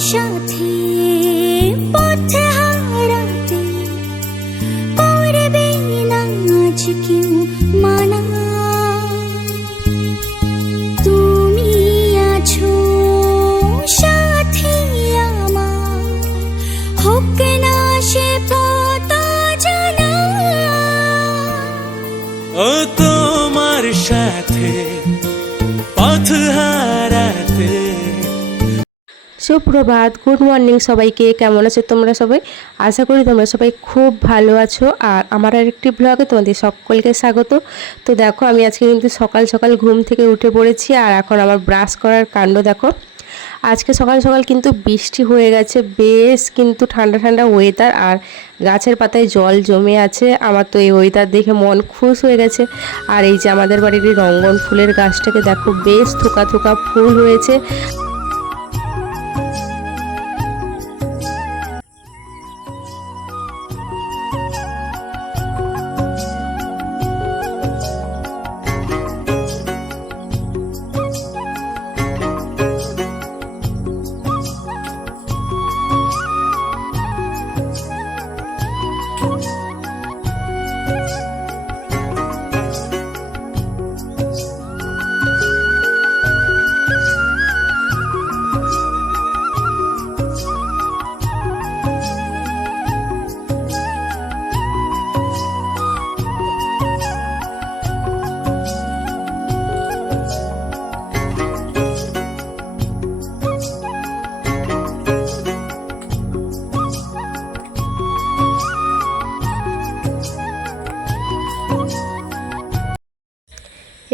সাথে পথে হারাতে পারবে না আজ কেউ মানা। তুমি আছো সাথে আমার, হোক না সে পথ জানা। ও তোমার সাথে পথ হারাতে। সুপ্রভাত, গুড মর্নিং সবাইকে। কেমন আছো তোমরা সবাই? আশা করি তোমরা সবাই খুব ভালো আছো। আর আমার আরেকটি ব্লগে তোমাদের সকলকে স্বাগত। তো দেখো, আমি আজকে কিন্তু সকাল সকাল ঘুম থেকে উঠে পড়েছি। আর এখন আমার ব্রাশ করার কাণ্ড দেখো। আজকে সকাল সকাল কিন্তু বৃষ্টি হয়ে গেছে, বেশ কিন্তু ঠান্ডা ঠান্ডা ওয়েদার, আর গাছের পাতায় জল জমে আছে। আমার তো এই ওয়েদার দেখে মন খুশ হয়ে গেছে। আর এই যে আমাদের বাড়ির এই রঙ্গন ফুলের গাছটাকে দেখো, বেশ থোকা থোকা ফুল হয়েছে।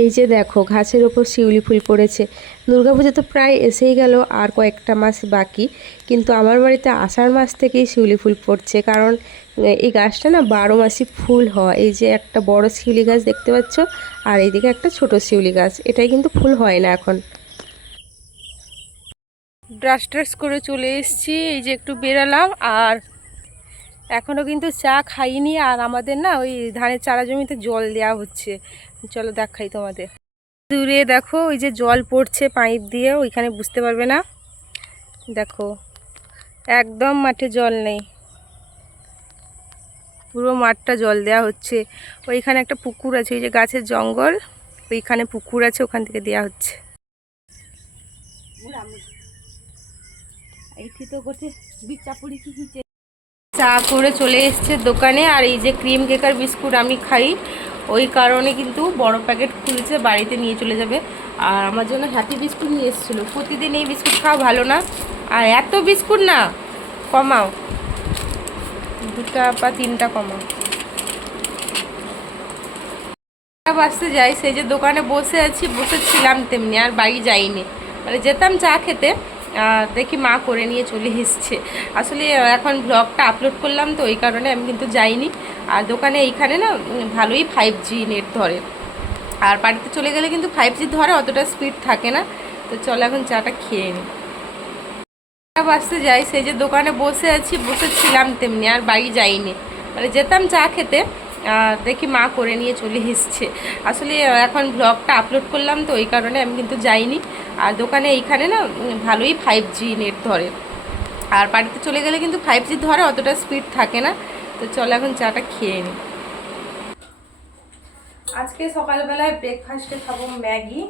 এই যে দেখো, ঘাসের ওপর শিউলি ফুল পড়েছে। দুর্গাপুজো তো প্রায় এসেই গেল, আর কয়েকটা মাস বাকি। কিন্তু আমার বাড়িতে আষাঢ় মাস থেকেই শিউলি ফুল পড়ছে, কারণ এই গাছটা না 12 মাসই ফুল হয়। এই যে একটা বড় শিউলি গাছ দেখতে পাচ্ছ, আর এইদিকে একটা ছোট শিউলি গাছ, এটাই কিন্তু ফুল হয় না এখন। ব্রাশ ট্রাশ করে চলে এসেছি, এই যে একটু বেরালাম। আর এখনও কিন্তু চা খাইনি। আর আমাদের না ওই ধানের চারা জমিতে জল দেওয়া হচ্ছে, চলো দেখাই তোমাদের। দূরে দেখো ওই যে জল পড়ছে পাইপ দিয়ে, ওইখানে বুঝতে পারবে না। দেখো একদম মাঠে জল নেই, পুরো মাঠটা জল দেওয়া হচ্ছে। ওইখানে একটা পুকুর আছে, ওই যে গাছের জঙ্গল, ওইখানে পুকুর আছে, ওখান থেকে দেওয়া হচ্ছে। চা করে চলে এসছে দোকানে। আর এই যে ক্রিম কেকার বিস্কুট আমি খাই, ওই কারণে কিন্তু বড় প্যাকেট খুলেছে, বাড়িতে নিয়ে চলে যাবে। আর আমার জন্য হ্যাপি বিস্কুট নিয়ে এসেছিলো। প্রতিদিন এই বিস্কুট খাওয়া ভালো না, আর এত বিস্কুট না, কমাও, 2টা বা 3টা কমাও। বাসতে যাই, সেই যে দোকানে বসেছিলাম তেমনি, আর বাড়ি যাইনি। মানে যেতাম চা খেতে, দেখি মা করে নিয়ে চলে এসছে। আসলে এখন ব্লগটা আপলোড করলাম তো, ওই কারণে আমি কিন্তু যাইনি। আর দোকানে এইখানে না ভালোই 5G নেট ধরে, আর বাড়িতে চলে গেলে কিন্তু 5G ধরে, অতটা স্পিড থাকে না। তো চলো এখন চাটা খেয়ে নিই। বাসতে যাই, সেই যে দোকানে বসেছিলাম তেমনি, আর বাড়ি যাইনি। মানে যেতাম চা খেতে, দেখি মা করে নিয়ে চলে এসছে। আসলে এখন ব্লগটা আপলোড করলাম তো, ওই কারণে আমি কিন্তু যাইনি। আর দোকানে এইখানে না ভালোই 5G নেট ধরে, আর বাড়িতে চলে গেলে কিন্তু 5G ধরে, অতটা স্পিড থাকে না। তো চলো এখন চাটা খেয়ে নিই। আজকে সকালবেলায় ব্রেকফাস্টে খাবো ম্যাগি,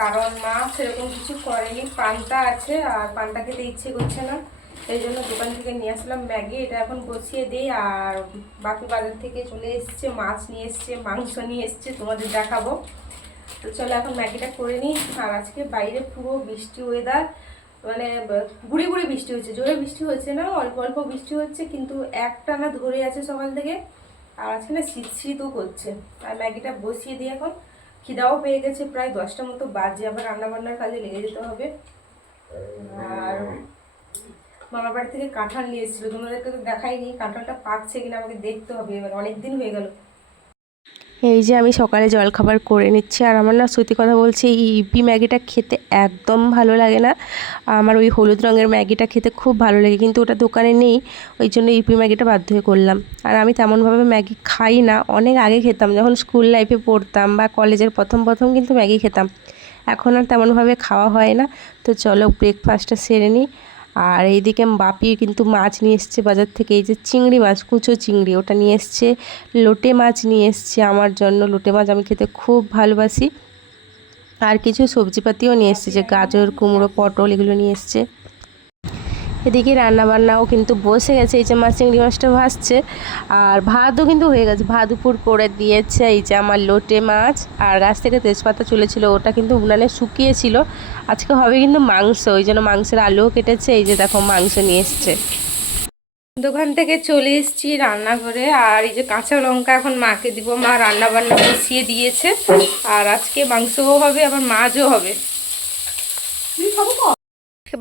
কারণ মা সেরকম কিছু করেনি। পান্তা আছে, আর পান্তা খেতে ইচ্ছে করছে না, এই জন্য দোকান থেকে নিয়ে আসলাম ম্যাগি। এটা এখন বসিয়ে দিই। আর বাকি বাজার থেকে চলে এসছে, মাছ নিয়ে এসছে, মাংস নিয়ে এসছে, তোমাদের দেখাবো। তো চলো এখন ম্যাগিটা করে নিই। আর আজকে বাইরে পুরো বৃষ্টি ওয়েদার, মানে গুড়ি গুড়ি বৃষ্টি হচ্ছে, জোরে বৃষ্টি হচ্ছে না, অল্প অল্প বৃষ্টি হচ্ছে, কিন্তু একটানা ধরে আছে সকাল থেকে। আর আজকে না শীত শীতও করছে। আর ম্যাগিটা বসিয়ে দিই এখন, খিদাও পেয়ে গেছে, প্রায় 10টা মতো বাজে, আবার রান্নাবান্নার কাজে লেগে যেতে হবে। আর মামার বাড়ি থেকে কাঁঠাল নিয়ে এসেছিলো, তোমাদেরকে তো দেখাইনি। কাঁঠালটা পাকছে কিনা আমাকে দেখতে হবে, এবার অনেক দিন হয়ে গেল। এই যে আমি সকালে জলখাবার করে নিচ্ছি। আর আমার না সত্যি কথা বলছি, এই ইপি ম্যাগিটা খেতে একদম ভালো লাগে না। আমার ওই হলুদ রঙের ম্যাগিটা খেতে খুব ভালো লাগে, কিন্তু ওটা দোকানে নেই, ওই জন্য ইপি ম্যাগিটা বাধ্য হয়ে করলাম। আর আমি তেমনভাবে ম্যাগি খাই না, অনেক আগে খেতাম, যখন স্কুল লাইফে পড়তাম বা কলেজের প্রথম প্রথম কিন্তু ম্যাগি খেতাম। এখন আর তেমনভাবে খাওয়া হয় না। তো চলো ব্রেকফাস্টটা সেরে নিই। আর এইদিকে বাপি কিন্তু মাছ নিয়ে এসছে বাজার থেকে, এই যে চিংড়ি মাছ, কুচো চিংড়ি ওটা নিয়ে এসছে, লোটে মাছ নিয়ে এসছে আমার জন্য, লোটে মাছ আমি খেতে খুব ভালোবাসি। আর কিছু সবজিপাতিও নিয়ে এসছে, যে গাজর, কুমড়ো, পটল এগুলো নিয়ে এসছে। এদিকে রান্নাবান্নাও কিন্তু বসে গেছে, এই যে মাছ চিংড়ি মাছটা ভাসছে, আর ভাতও কিন্তু হয়ে গেছে, ভাত উপর করে দিয়েছে। এই যে আমার লোটে মাছ, আর গাছ থেকে তেজপাতা চলেছিল ওটা কিন্তু উনানে শুকিয়েছিল। আজকে হবে কিন্তু মাংস, ওই জন্য মাংসের আলুও কেটেছে। এই যে দেখো মাংস নিয়ে এসছে। দোকান থেকে চলে এসেছি রান্নাঘরে, আর এই যে কাঁচা লঙ্কা এখন মাকে দিব, মা রান্না বান্না বসিয়ে দিয়েছে। আর আজকে মাংসও হবে, আবার মাছও হবে।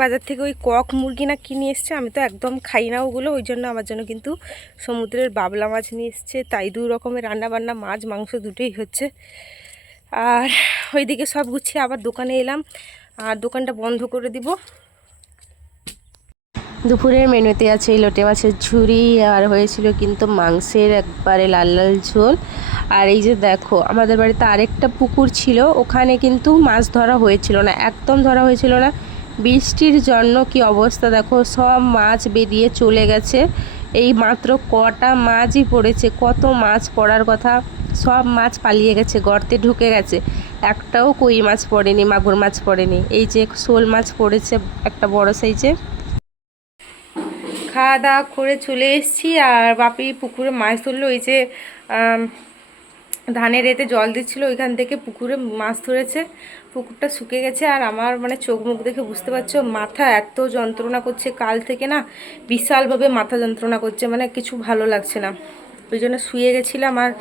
বাজার থেকে ওই কক মুরগি না কিনে এসছে, আমি তো একদম খাই না ওগুলো, ওই জন্য আমার জন্য কিন্তু সমুদ্রের বাবলা মাছ নিয়ে এসছে। তাই 2 রকমের রান্নাবান্না, মাছ মাংস দুটোই হচ্ছে। আর ওইদিকে সব গুছিয়ে আবার দোকানে এলাম, আর দোকানটা বন্ধ করে দিব। দুপুরের মেনুতে আছে লোটে মাছের ঝুড়ি, আর হয়েছিল কিন্তু মাংসের একবারে লাল লাল ঝোল। আর এই যে দেখো আমাদের বাড়িতে আরেকটা পুকুর ছিল, ওখানে কিন্তু মাছ ধরা হয়েছিল না, একদম ধরা হয়েছিল না। বৃষ্টির জন্য কি অবস্থা দেখো, সব মাছ বেরিয়ে চলে গেছে। এই মাত্র কটা মাছই পড়েছে, কত মাছ পড়ার কথা, সব মাছ পালিয়ে গেছে, গর্তে ঢুকে গেছে। একটাও কই মাছ পড়েনি, মাগুর মাছ পড়েনি। এই যে শোল মাছ পড়েছে একটা বড় সাইজে। খাওয়া দাওয়া করে চলে এসেছি, আর বাপি পুকুরে মাছ ধরলো। ওই যে ধানের এতে জল দিচ্ছিলো, ওইখান থেকে পুকুরে মাছ ধরেছে। পুকুরটা শুকে গেছে, আর আমার মানে চোখ মুখ দেখে বুঝতে পারছো মাথা এত যন্ত্রণা করছে কাল থেকে, না বিশালভাবে মাথা যন্ত্রণা করছে, মানে কিছু ভালো লাগছে না। ওই জন্য শুয়ে গেছিলাম, আর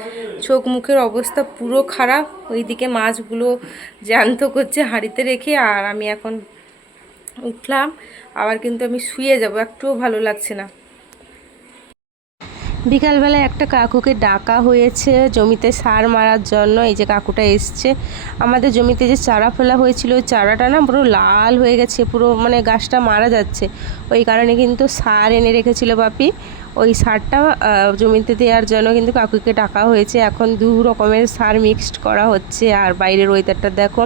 চোখ মুখের অবস্থা পুরো খারাপ। ওইদিকে মাছগুলো জ্যান্ত করছে হাঁড়িতে রেখে, আর আমি এখন উঠলাম, আবার কিন্তু আমি শুয়ে যাব, একটুও ভালো লাগছে না। বিকালবেলায় একটা কাকুকে ডাকা হয়েছে জমিতে সার মারার জন্য। এই যে কাকুটা এসছে। আমাদের জমিতে যে চারা ফেলা হয়েছিল, ওই চারাটা না পুরো লাল হয়ে গেছে, পুরো মানে গাছটা মারা যাচ্ছে। ওই কারণে কিন্তু সার এনে রেখেছিল বাপি, ওই সারটা জমিতে দেওয়ার জন্য কিন্তু কাকুকে ডাকা হয়েছে। এখন 2 রকমের সার মিক্সড করা হচ্ছে। আর বাইরের ওয়েদারটা দেখো,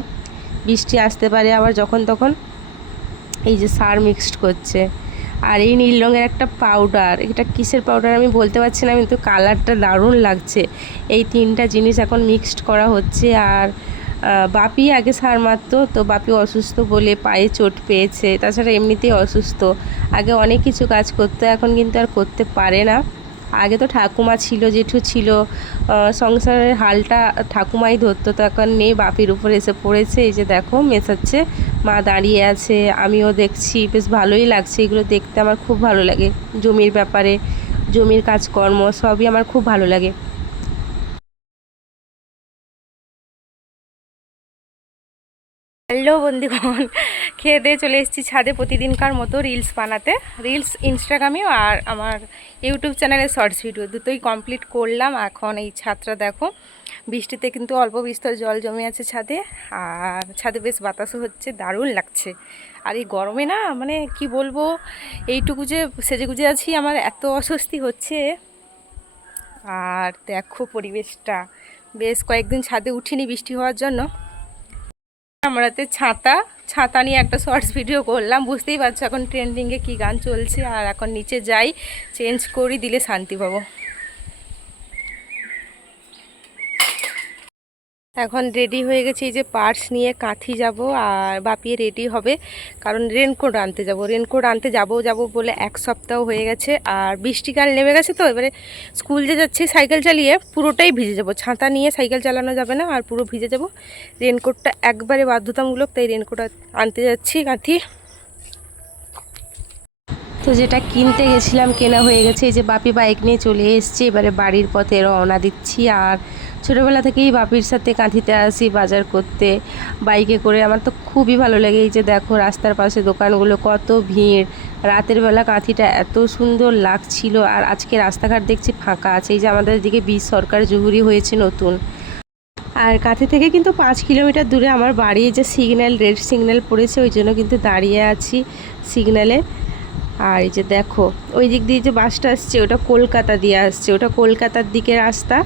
বৃষ্টি আসতে পারে আবার যখন তখন। এই যে সার মিক্সড করছে। আর এই নীল রঙের একটা পাউডার, এটা কিসের পাউডার আমি বলতে পারছি না, কিন্তু কালারটা দারুণ লাগছে। এই 3টা জিনিস এখন মিক্সড করা হচ্ছে। আর বাপি আগে সার মারতো, তো বাপি অসুস্থ বলে পায়ে চোট পেয়েছে, তাছাড়া এমনিতেই অসুস্থ। আগে অনেক কিছু কাজ করতো, এখন কিন্তু আর করতে পারে না। আগে তো ঠাকুমা ছিল, জেঠু ছিল, সংসারের হালটা ঠাকুমাই ধরতো, তো এখন নেই, বাপির উপর এসে পড়েছে। এই যে দেখো মেশাচ্ছে, মা দাঁড়িয়ে আছে, আমিও দেখছি, বেশ ভালোই লাগছে। এগুলো দেখতে আমার খুব ভালো লাগে, জমির ব্যাপারে, জমির কাজকর্ম সবই আমার খুব ভালো লাগে। হ্যালো বন্ধুগণ, খেয়ে দিয়ে চলে এসেছি ছাদে প্রতিদিনকার মতো রিলস বানাতে। রিলস ইনস্টাগ্রামেও আর আমার ইউটিউব চ্যানেলে শর্টস ভিডিও দুটোই কমপ্লিট করলাম। এখন এই ছাদটা দেখো, বৃষ্টিতে কিন্তু অল্প বিস্তর জল জমে আছে ছাদে, আর ছাদে বেশ বাতাসও হচ্ছে, দারুণ লাগছে। আর এই গরমে না মানে কি বলবো, এইটুকু যে সেজে গুজে আছি, আমার এত অস্বস্তি হচ্ছে। আর দেখো পরিবেশটা, বেশ কয়েকদিন ছাদে উঠিনি বৃষ্টি হওয়ার জন্য। আমরাতে ছাতা ছাতা নিয়ে একটা শর্টস ভিডিও করলাম, বুঝতেই পারছো এখন ট্রেন্ডিংয়ে কী গান চলছে। আর এখন নিচে যাই, চেঞ্জ করি, দিলে শান্তি পাবো। এখন রেডি হয়ে গেছে, এই যে পার্স নিয়ে কাঁথি যাব, আর বাপিয়ে রেডি হবে, কারণ রেনকোট আনতে যাব। রেনকোট আনতে যাব বলে 1 সপ্তাহ হয়ে গেছে, আর বৃষ্টিকাল নেমে গেছে, তো এবারে স্কুল যে যাচ্ছি সাইকেল চালিয়ে পুরোটাই ভিজে যাব। ছাতা নিয়ে সাইকেল চালানো যাবে না, আর পুরো ভিজে যাব। রেনকোটটা একবারে বাধ্যতামূলক, তাই রেনকোট আনতে যাচ্ছি কাঁথি। তো যেটা কিনতে গেছিলাম কেনা হয়ে গেছে। এই যে বাপি বাইক নিয়ে চলে এসেছি, এবারে বাড়ির পথে রওনা দিচ্ছি। আর ছোটোবেলা থেকেই বাপির সাথে কাঁথিতে আসি বাজার করতে বাইকে করে, আমার তো খুবই ভালো লাগে। এই যে দেখো রাস্তার পাশে দোকানগুলো, কত ভিড়, রাতের বেলা কাঁথিটা এত সুন্দর লাগছিল। আর আজকে রাস্তাঘাট দেখছি ফাঁকা আছে। এই যে আমাদের দিকে বীজ সরকার জহুরি হয়েছে নতুন। আর কাঁথি থেকে কিন্তু 5 কিলোমিটার দূরে আমার বাড়ি। যে সিগন্যাল, রেড সিগন্যাল পড়েছে, ওই জন্য কিন্তু দাঁড়িয়ে আছি সিগন্যালে। আর এই যে দেখো ওই দিক দিয়ে যে বাসটা আসছে, ওটা কলকাতা দিয়ে আসছে, ওটা কলকাতার দিকে রাস্তা।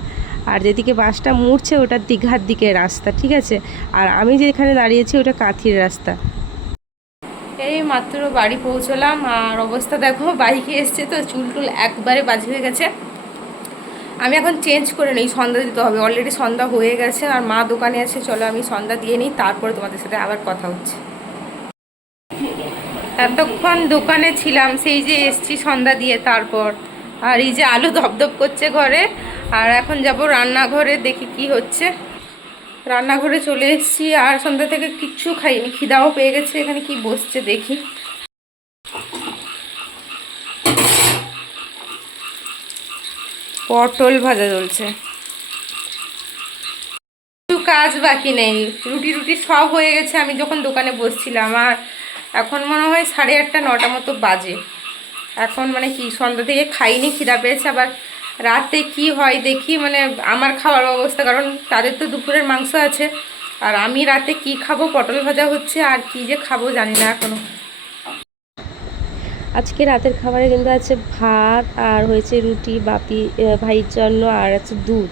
আর যেদিকে বাসটা মুড়ছে ওটা দীঘার দিকে রাস্তা, ঠিক আছে। আর আমি যেখানে দাঁড়িয়েছি ওটা কাঁথির রাস্তা। এই মাত্র বাড়ি পৌঁছলাম, আর অবস্থা দেখো, বাইকে এসছে তো চুল টুল একবারে বাজে হয়ে গেছে। আমি এখন চেঞ্জ করে নিই, সন্ধ্যা দিতে হবে, অলরেডি সন্ধ্যা হয়ে গেছে। আর মা দোকানে আছে, চলো আমি সন্ধ্যা দিয়ে নিই, তারপরে তোমাদের সাথে আবার কথা হচ্ছে। এতক্ষণ দোকানে ছিলাম, সেই যে এসছি সন্ধ্যা দিয়ে, তারপর আর এই যে আলো ধপধপ করছে ঘরে। আর এখন যাব রান্নাঘরে, দেখি কি হচ্ছে। রান্নাঘরে চলে এসেছি, আর সন্ধ্যা থেকে কিচ্ছু খাইনি, খিদাও পেয়ে গেছে। এখানে কি বসছে দেখি। পটল ভাজা চলছে, কিছু কাজ বাকি নেই, রুটি রুটি সব হয়ে গেছে আমি যখন দোকানে বসছিলাম। আর এখন মনে হয় 8:30 9টা মতো বাজে। এখন মানে কি সন্ধ্যা থেকে খাইনি, খিদা পেয়েছে। আবার রাতে কি হয় দেখি, মানে আমার খাওয়ার অবস্থা, কারণ তাদের তো দুপুরের মাংস আছে, আর আমি রাতে কি খাবো। পটল ভাজা হচ্ছে, আর কি যে খাবো জানি না এখনো। আজকে রাতের খাবারে কিন্তু আছে ভাত, আর হয়েছে রুটি ভাইয়ের জন্য, আর আছে দুধ।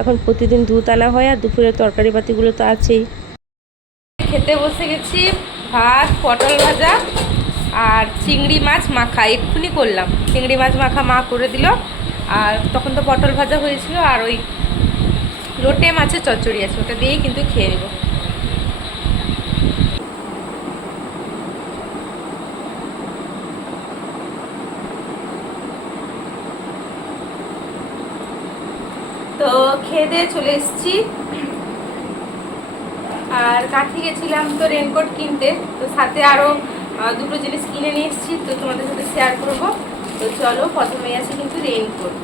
এখন প্রতিদিন দুধ আনা হয়, আর দুপুরের তরকারি পাতিগুলো তো আছেই। খেতে বসে গেছি, ভাত, পটল ভাজা আর চিংড়ি মাছ মাখা। এক্ষুনি করলাম, চিংড়ি মাছ মাখা মা করে দিল। আর তখন তো পটল ভাজা হয়েছিল, আর ওই লোটে মাছের চচ্চড়ি আছে, ওটা দিয়েই কিন্তু খেয়ে নেব। তো খেয়ে দিয়ে চলে এসেছি। আর কাঠি গেছিলাম তো রেনকোট কিনতে, তো সাথে আরও দুটো জিনিস কিনে নিয়ে এসেছি, তো তোমাদের সাথে শেয়ার করবো। তো চলো, প্রথমেই আছে কিন্তু রেনকোট।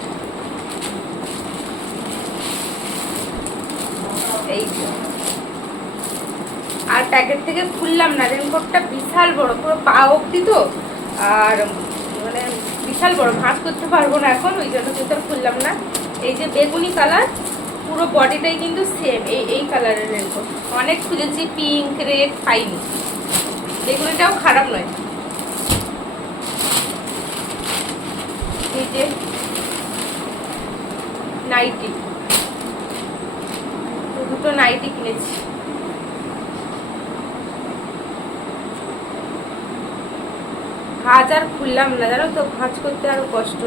এই আর প্যাকেট থেকে খুললাম না, রেনকোটটা বিশাল বড়, পুরো পা অব্দি তো, আর মানে বিশাল বড়, ভাঁজ করতে পারবো না এখন, ওই জন্য কিন্তু খুললাম না। এই যে বেগুনি কালার, পুরো বডিটাই কিন্তু সেম এই কালারের রেনকোট। অনেক খুঁজেছি, পিঙ্ক রেড পাইনি, বেগুনিটাও খারাপ নয়। এই যে নাইটি, দুটো নাইটি কিনেছি। ভাঁজ আর খুললাম না, জানো তো, ভাঁজ করতে আরো কষ্ট।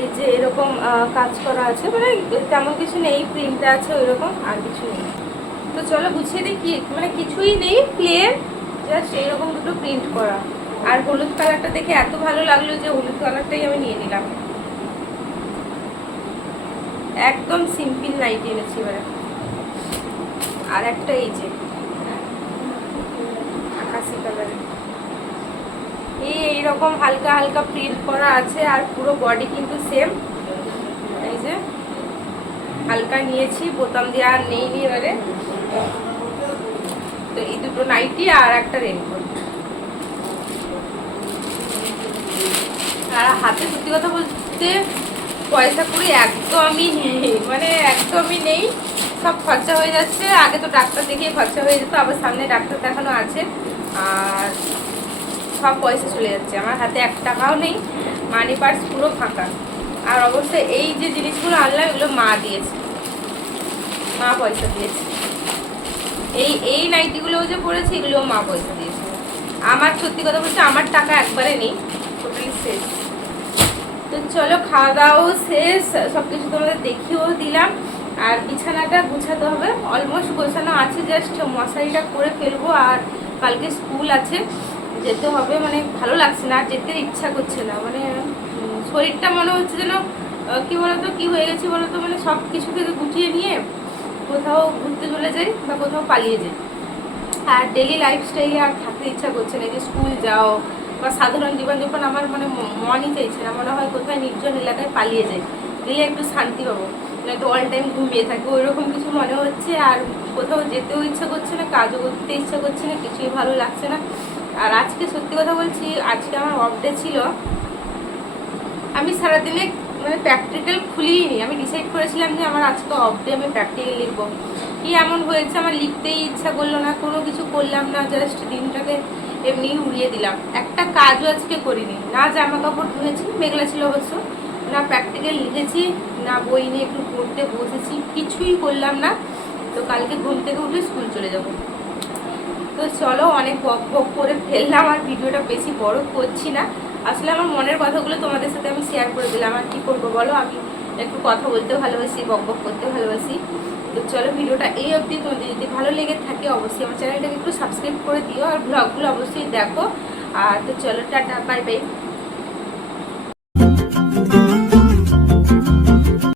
এই যে এরকম কাজ করা আছে, মানে তেমন কিছু নেই, প্রিন্টটা আছে ওই রকম, আর কিছু নেই। তো চলো গুছিয়ে দিই, কি মানে কিছুই নেই, প্লেন, জাস্ট এইরকম দুটো প্রিন্ট করা। আর হলুদ কালারটা দেখে এত ভালো লাগলো যে হলুদ কালারটাই আমি নিয়ে নিলাম। একদম সিম্পল নাইটি এনেছি এবারে। আর একটা এই যে আকাশি কালারের, এইরকম হালকা হালকা প্রিন্ট করা আছে, আর পুরো বডি কিন্তু সেম। এই যে হালকা নিয়েছি, বোতাম দেওয়া আর নেই এবারে। তো এই দুটো নাইটি আর একটা রেনকোট। আর হাতে সত্যি কথা বলতে পয়সা করি একদমই নেই, মানে একদমই নেই, সব খরচা হয়ে যাচ্ছে। আগে তো ডাক্তার দেখিয়ে খরচা হয়ে যেত, আবার সামনে ডাক্তার দেখানো আছে, আর সব পয়সা চলে যাচ্ছে। আমার হাতে 1 টাকাও নেই, মানি পার্স পুরো ফাঁকা। আর অবশ্যই এই যে জিনিসগুলো আনলাম এগুলো মা দিয়েছে, মা পয়সা দিয়েছে। এই নাইটিগুলোও যে পড়েছে এগুলোও মা পয়সা দিয়েছে। আমার সত্যি কথা বলতে আমার টাকা একবারে নেই, টোটালি শেষ। তো চলো, খাওয়া দাওয়াও শেষ, সব কিছু তোমাদের দেখিয়েও দিলাম। আর বিছানাটা গুছাতে হবে, অলমোস্ট গোছানো আছে, জাস্ট মশারিটা করে ফেলবো। আর কালকে স্কুল আছে, যেতে হবে, মানে ভালো লাগছে না, আর যেতে ইচ্ছা করছে না। মানে শরীরটা মনে হচ্ছে যেন কি বলতো, কি হয়ে গেছে বলতো, মানে সব কিছু থেকে গুটিয়ে নিয়ে কোথাও ঘুরতে চলে যাই বা কোথাও পালিয়ে যাই। আর ডেলি লাইফস্টাইলে আর থাকতে ইচ্ছা করছে না, যে স্কুল যাও বা সাধারণ জীবনযাপন আমার মানে মনই চাইছে না। মনে হয় কোথায় নির্জন এলাকায় পালিয়ে যাই, গেলে একটু শান্তি পাবো, নয়তো অল টাইম ঘুমিয়ে থাকি, ওইরকম কিছু মনে হচ্ছে। আর কোথাও যেতেও ইচ্ছা করছে না, কাজও করতে ইচ্ছা করছে না, কিছুই ভালো লাগছে না। আর আজকে সত্যি কথা বলছি, আজকে আমার অফ ডে ছিল। আমি সারাদিনে মানে প্র্যাকটিক্যাল খুলিনি, আমি ডিসাইড করেছিলাম যে আমার আজকে অফ ডে, আমি প্র্যাকটিক্যাল লিখবো। কি এমন হয়েছে, আমার লিখতেই ইচ্ছা করলো না, কোনো কিছু করলাম না, জাস্ট দিনটাকে এমনি উড়িয়ে দিলাম। একটা কাজও আজকে করিনি, না জামা কাপড় ধুয়েছি, মেঘলা ছিল অবশ্য, না প্র্যাকটিক্যাল লিখেছি, না বই নিয়ে একটু পড়তে বসেছি, কিছুই করলাম না। তো কালকে ঘুম থেকে উঠে স্কুল চলে যাব। তো চলো, অনেক বক বক করে ফেললাম, আর ভিডিওটা বেশি বড় করছি না। আসলে আমার মনের কথাগুলো তোমাদের সাথে আমি শেয়ার করে দিলাম। আর কি করবো বলো, আমি একটু কথা বলতে ভালোবাসি, বক বক করতে ভালোবাসি। তো চলো, ভিডিওটা এই অবধি। তোমাদের যদি ভালো লেগে থাকে অবশ্যই আমার চ্যানেলটাকে একটু সাবস্ক্রাইব করে দিও, আর ব্লগগুলো অবশ্যই দেখো। আর তো চলো, টাটা, বাই বাই।